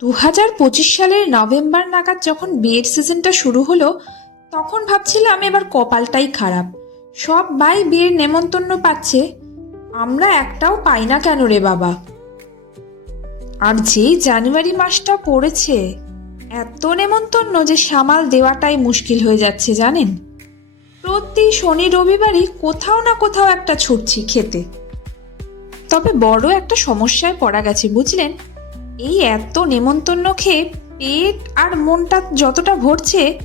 2025 সালের নভেম্বর নাগাদ যখন বিয়ের সিজনটা শুরু হলো, তখন ভাবছিলাম এবার কপালটাই খারাপ। সব ভাই বিয়ের নেমন্তন্ন পাচ্ছে, আমরা একটাও পাই না কেন রে বাবা। আর যেই জানুয়ারি মাসটা পড়েছে, এত নেমন্তন্ন যে সামাল দেওয়াটাই মুশকিল হয়ে যাচ্ছে জানেন। প্রতি শনি রবিবারই কোথাও না কোথাও একটা ছুটছি খেতে। তবে বড় একটা সমস্যায় পড়া গেছে বুঝলেন। এই এত নেমন্তন্ন খেয়ে পেট আর মনটা যতটা ভরছে,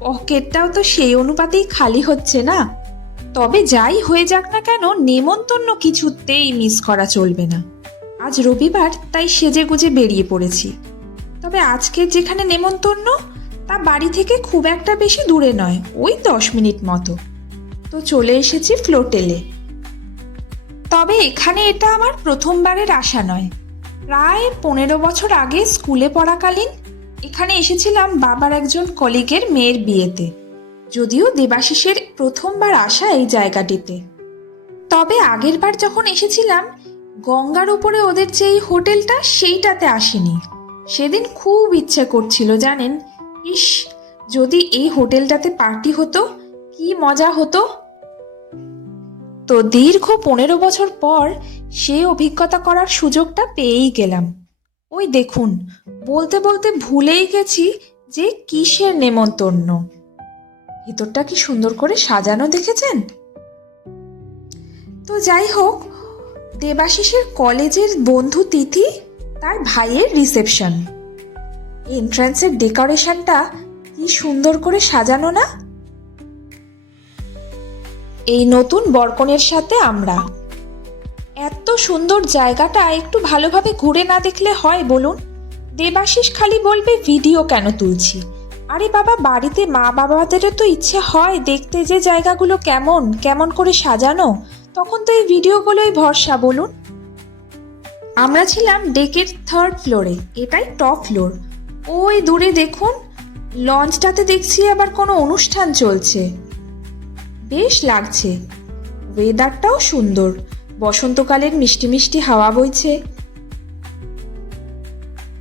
পকেটটাও তো সেই অনুপাতেই খালি হচ্ছে না। তবে যাই হয়ে যাক না কেন, নেমন্তন্ন কিছুতেই মিস করা চলবে না। আজ রবিবার, তাই সেজে গুজে বেরিয়ে পড়েছি। তবে আজকের যেখানে নেমন্তন্ন, তা বাড়ি থেকে খুব একটা বেশি দূরে নয়, ওই 10 মিনিট মতো। তো চলে এসেছি ফ্লোটেলে। তবে এখানে এটা আমার প্রথমবারের আসা নয়। প্রায় 15 বছর আগে স্কুলে পড়াকালীন এখানে এসেছিলাম বাবার একজন কলিগের মেয়ের বিয়েতে। যদিও দেবাশিসের প্রথমবার আসা এই জায়গাটিতে। তবে আগের বার যখন এসেছিলাম, গঙ্গার উপরে ওদের যে এই হোটেলটা, সেইটাতে আসিনি। সেদিন খুব ইচ্ছে করছিল জানেন, ইস যদি এই হোটেলটাতে পার্টি হতো, কি মজা হতো। তো দীর্ঘ 15 বছর পর সেই অভিজ্ঞতা করার সুযোগটা পেয়েই গেলাম। ওই দেখুন, বলতে বলতে ভুলেই গেছি যে কিসের নেমন্তন্ন। ভিতরটা কি সুন্দর করে সাজানো দেখেছেন। তো যাই হোক, দেবাশিসের কলেজের বন্ধু তিথি, তার ভাইয়ের রিসেপশন। এন্ট্রান্সের ডেকোরেশনটা কি সুন্দর করে সাজানো না। এই নতুন বরকনের সাথে আমরা। এত সুন্দর জায়গাটা একটু ভালোভাবে ঘুরে না দেখলে হয় বলুন। দেবাশিস খালি বলবে ভিডিও কেন তুলছি। আরে বাবা, বাড়িতে মা বাবাদেরও তো ইচ্ছে হয় দেখতে যে জায়গাগুলো কেমন কেমন করে সাজানো, তখন তো এই ভিডিওগুলোই ভরসা বলুন। আমরা ছিলাম ডেকের 3rd ফ্লোরে, এটাই টপ ফ্লোর। ওই দূরে দেখুন, লঞ্চটাতে দেখছি আবার কোনো অনুষ্ঠান চলছে। বেশ লাগছে, ওয়েদারটাও সুন্দর, বসন্তকালের মিষ্টি মিষ্টি হাওয়া বইছে।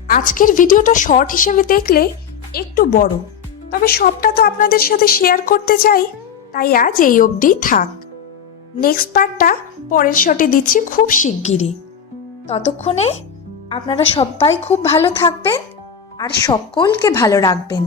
আজকের ভিডিওটা শর্ট হিসেবে দেখলে একটু বড়, তবে সবটা তো আপনাদের সাথে শেয়ার করতে চাই, তাই আজ এই অবধি থাক। নেক্সট পার্টটা পরের শটে দিচ্ছি খুব শিগগিরই। ততক্ষণে আপনারা সবাই খুব ভালো থাকবেন আর সকলকে ভালো রাখবেন।